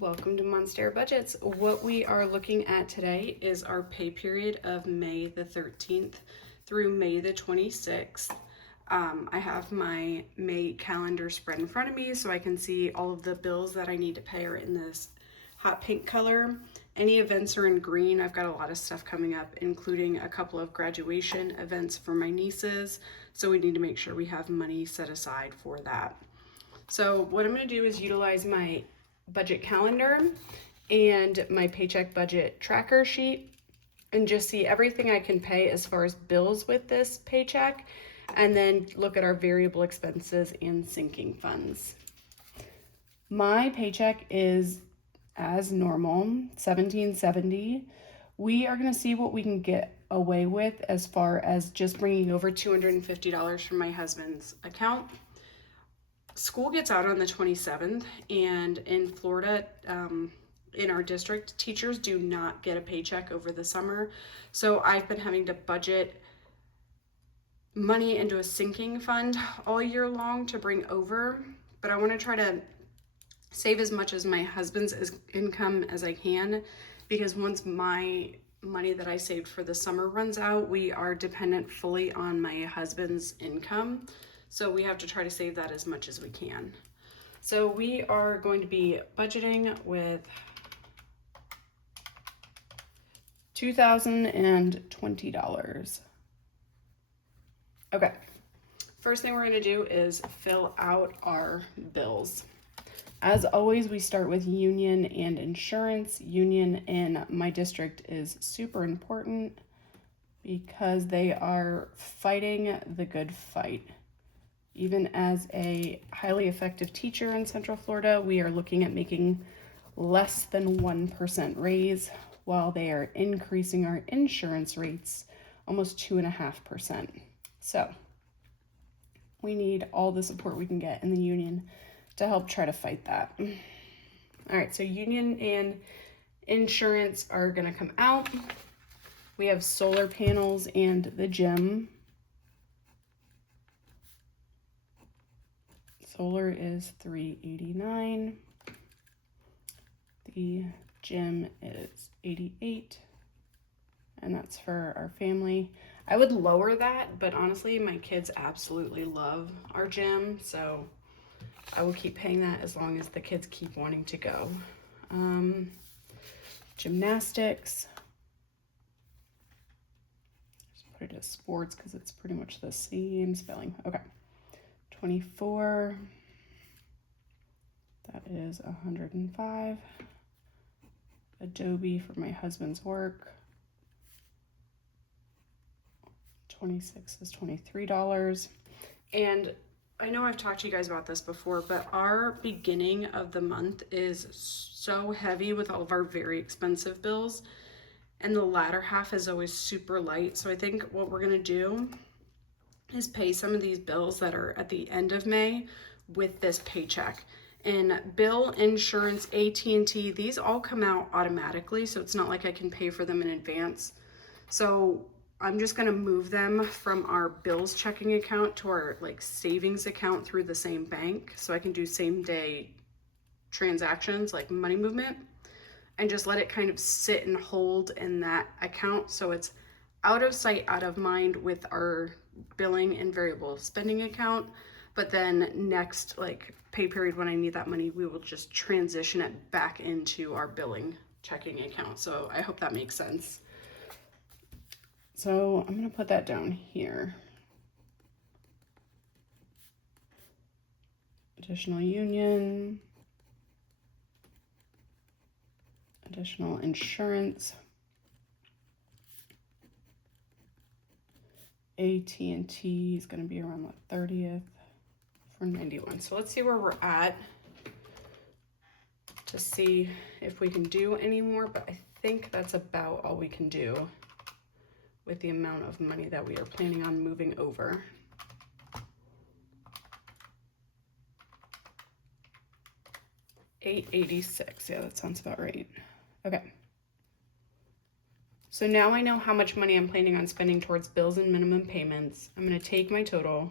Welcome to Monster Budgets. What we are looking at today is our pay period of May the 13th through May the 26th. I have my May calendar spread in front of me so I can see all of the bills that I need to pay are in this hot pink color. Any events are in green. I've got a lot of stuff coming up, including a couple of graduation events for my nieces, so we need to make sure we have money set aside for that. So what I'm going to do is utilize my budget calendar and my paycheck budget tracker sheet and just see everything I can pay as far as bills with this paycheck, and then look at our variable expenses and sinking funds. My paycheck is as normal, $17.70. We are going to see what we can get away with as far as just bringing over $250 from my husband's account. School gets out on the 27th, and in Florida, in our district, teachers do not get a paycheck over the summer. So I've been having to budget money into a sinking fund all year long to bring over, but I want to try to save as much as my husband's income as I can, because once my money that I saved for the summer runs out, we are dependent fully on my husband's income. So we have to try to save that as much as we can. So we are going to be budgeting with $2,020. Okay, first thing we're going to do is fill out our bills. As always, we start with union and insurance. Union in my district is super important because they are fighting the good fight. Even as a highly effective teacher in Central Florida, we are looking at making less than 1% raise, while they are increasing our insurance rates almost 2.5%. So we need all the support we can get in the union to help try to fight that. All right, so union and insurance are gonna come out. We have solar panels and the gym. Solar is $389. The gym is $88, and that's for our family. I would lower that, but honestly, my kids absolutely love our gym, so I will keep paying that as long as the kids keep wanting to go. Gymnastics. Just put it as sports because it's pretty much the same spelling. Okay. 24. That is 105. Adobe for my husband's work. 26 is $23. And I know I've talked to you guys about this before, but our beginning of the month is so heavy with all of our very expensive bills, and the latter half is always super light. So I think what we're gonna do is pay some of these bills that are at the end of May with this paycheck. And bill, insurance, AT&T, these all come out automatically, so it's not like I can pay for them in advance. So I'm just gonna move them from our bills checking account to our savings account through the same bank, so I can do same day transactions like money movement, and just let it kind of sit and hold in that account so it's out of sight, out of mind with our billing and variable spending account. But then next pay period, when I need that money, we will just transition it back into our billing checking account. So I hope that makes sense. So I'm gonna put that down here. Additional union, additional insurance, AT&T is gonna be around the 30th for 91. So let's see where we're at to see if we can do any more, but I think that's about all we can do with the amount of money that we are planning on moving over. $886, yeah, that sounds about right. Okay. So now I know how much money I'm planning on spending towards bills and minimum payments. I'm gonna take my total,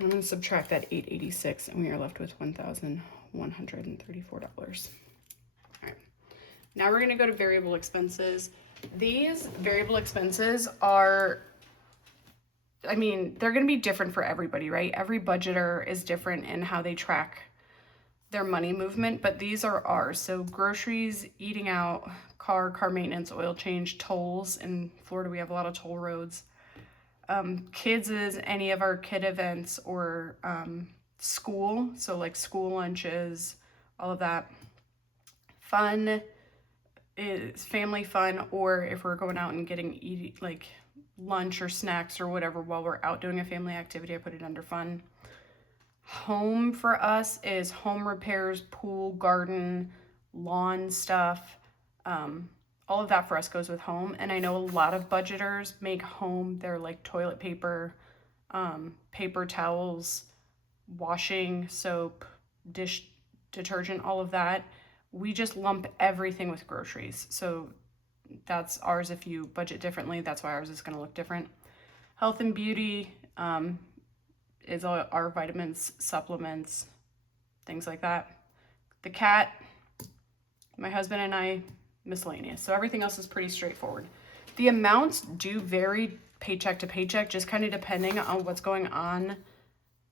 I'm going to subtract that $886 and we are left with $1,134. All right. Now we're going to go to variable expenses. These variable expenses are, I mean, they're going to be different for everybody, right? Every budgeter is different in how they track their money movement, but these are ours. So groceries, eating out, car maintenance, oil change, tolls. In Florida, we have a lot of toll roads. Kids is any of our kid events or school. So like school lunches, all of that. Fun is family fun, or if we're going out and getting like lunch or snacks or whatever while we're out doing a family activity, I put it under fun. Home for us is home repairs, pool, garden, lawn stuff. All of that for us goes with home. And I know a lot of budgeters make home their like toilet paper, paper towels, washing, soap, dish detergent, all of that. We just lump everything with groceries. So that's ours. If you budget differently, that's why ours is going to look different. Health and beauty is all our vitamins, supplements, things like that. The cat, my husband and I, miscellaneous. So everything else is pretty straightforward. The amounts do vary paycheck to paycheck, just kind of depending on what's going on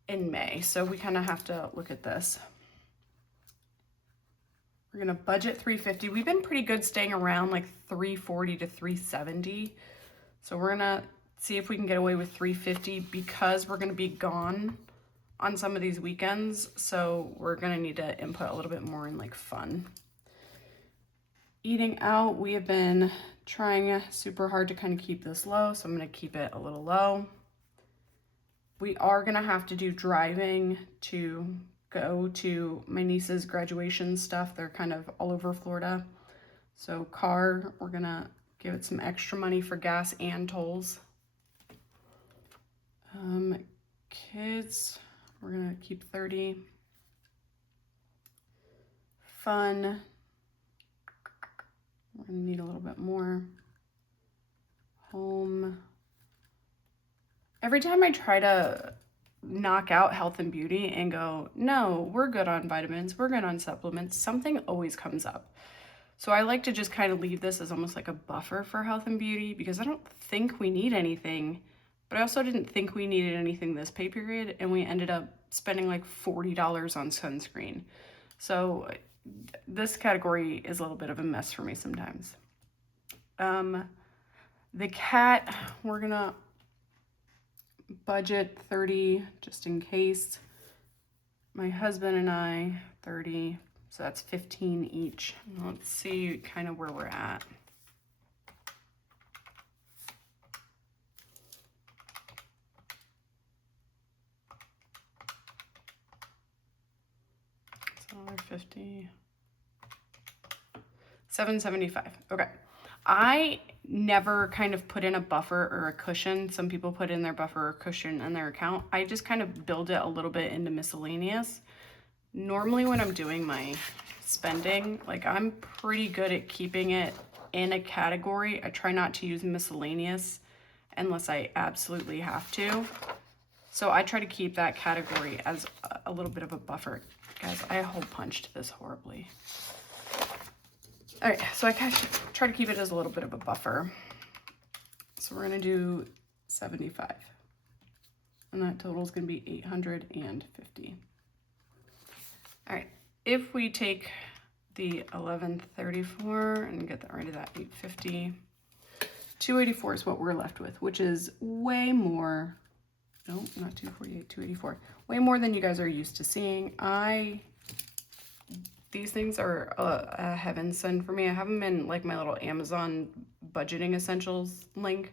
in May. So we kind of have to look at this. We're going to budget $350. We've been pretty good staying around like $340 to $370. So we're going to see if we can get away with $350 because we're going to be gone on some of these weekends. So we're going to need to input a little bit more in like fun. Eating out, we have been trying super hard to kind of keep this low. So I'm going to keep it a little low. We are going to have to do driving to go to my niece's graduation stuff. They're kind of all over Florida. So car, we're going to give it some extra money for gas and tolls. Kids, we're going to keep 30. Fun, we're going to need a little bit more. Home. Every time I try to knock out health and beauty and go, no, we're good on vitamins, we're good on supplements, something always comes up. So I like to just kind of leave this as almost like a buffer for health and beauty because I don't think we need anything, but I also didn't think we needed anything this pay period, and we ended up spending like $40 on sunscreen. So this category is a little bit of a mess for me sometimes. The cat, we're gonna budget 30 just in case. My husband and I, 30, so that's 15 each. Let's see kind of where we're at. Another 50, 775. Okay. I never kind of put in a buffer or a cushion. Some people put in their buffer or cushion in their account. I just kind of build it a little bit into miscellaneous. Normally when I'm doing my spending, like I'm pretty good at keeping it in a category. I try not to use miscellaneous unless I absolutely have to. So I try to keep that category as a little bit of a buffer. Guys, I hole punched this horribly. All right, so I kind of try to keep it as a little bit of a buffer. So we're gonna do 75. And that total is gonna be 850. All right, if we take the 1134 and get rid of that 850, 284 is what we're left with, which is way more. No, not 248, 284. Way more than you guys are used to seeing. These things are a heaven send for me. I have them in like my little Amazon budgeting essentials link,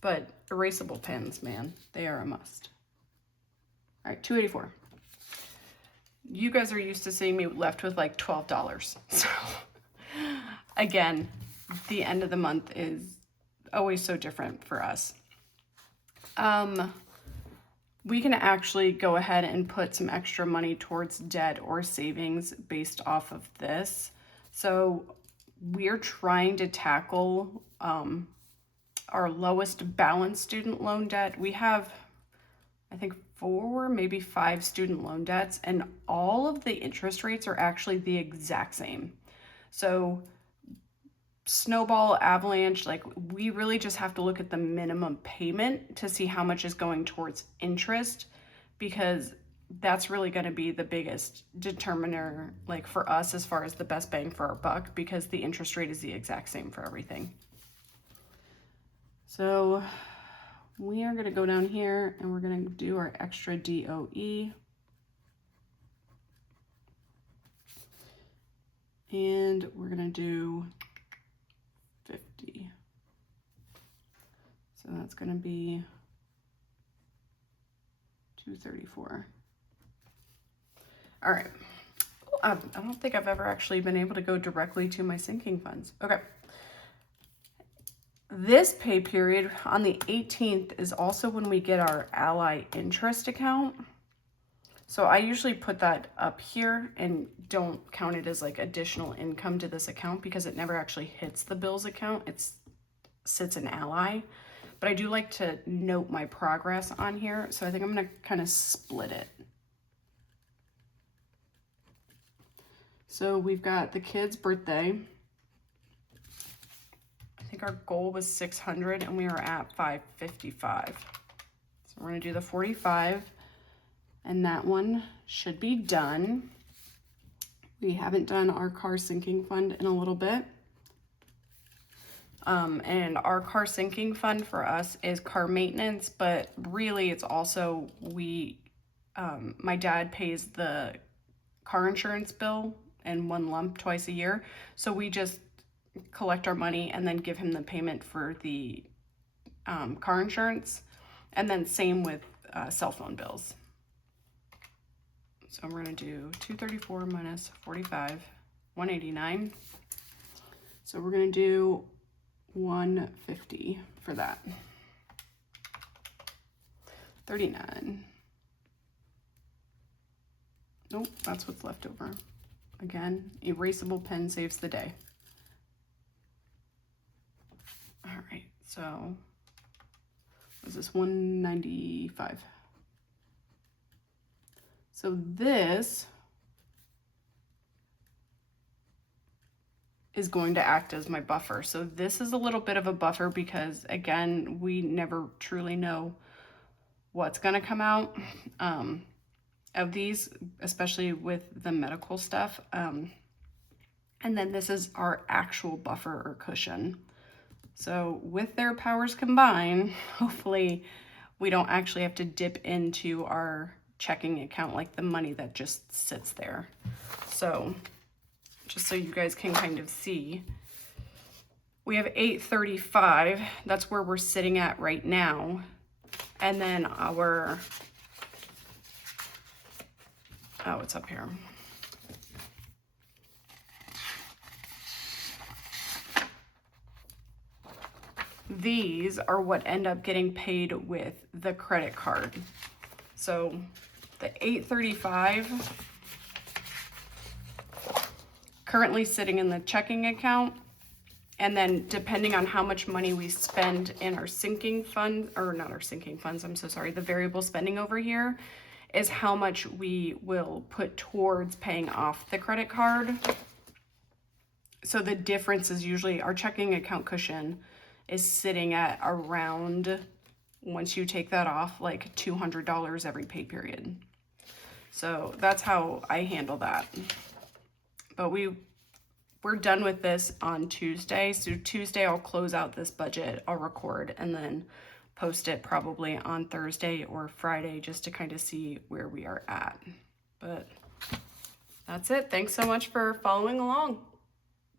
but erasable pens, man, they are a must. All right, 284. You guys are used to seeing me left with like $12. So again, the end of the month is always so different for us. We can actually go ahead and put some extra money towards debt or savings based off of this. So we're trying to tackle our lowest balance student loan debt. We have, I think, 4, maybe 5 student loan debts, and all of the interest rates are actually the exact same. So snowball, avalanche, like we really just have to look at the minimum payment to see how much is going towards interest, because that's really going to be the biggest determiner, like for us, as far as the best bang for our buck, because the interest rate is the exact same for everything. So we are going to go down here and we're going to do our extra DOE. And we're going to do 50. So that's going to be 234. All right. I don't think I've ever actually been able to go directly to my sinking funds. Okay. This pay period on the 18th is also when we get our Ally interest account. So I usually put that up here and don't count it as like additional income to this account because it never actually hits the bills account. It sits in Ally. But I do like to note my progress on here. So I think I'm going to kind of split it. So we've got the kid's birthday. I think our goal was 600 and we are at 555. So we're going to do the 45 and that one should be done. We haven't done our car sinking fund in a little bit. And our car sinking fund for us is car maintenance, but really it's also my dad pays the car insurance bill in one lump twice a year. So we just collect our money and then give him the payment for the car insurance. And then same with cell phone bills. So we're going to do 234 minus 45, 189. So we're going to do 150 for that. 39. Nope, that's what's left over. Again, erasable pen saves the day. All right, so was this 195? So this is going to act as my buffer. So this is a little bit of a buffer because again, we never truly know what's gonna come out of these, especially with the medical stuff. And then this is our actual buffer or cushion. So with their powers combined, hopefully we don't actually have to dip into our checking account like the money that just sits there. So just so you guys can kind of see, we have 835. That's where we're sitting at right now. And then our, oh, it's up here. These are what end up getting paid with the credit card. So the 835 currently sitting in the checking account, and then depending on how much money we spend in our sinking fund, or not our sinking funds, I'm so sorry, the variable spending over here is how much we will put towards paying off the credit card. So the difference is usually our checking account cushion is sitting at around, once you take that off, like $200 every pay period. So that's how I handle that. But we're done with this on Tuesday. So Tuesday I'll close out this budget, I'll record, and then post it probably on Thursday or Friday just to kind of see where we are at. But that's it. Thanks so much for following along.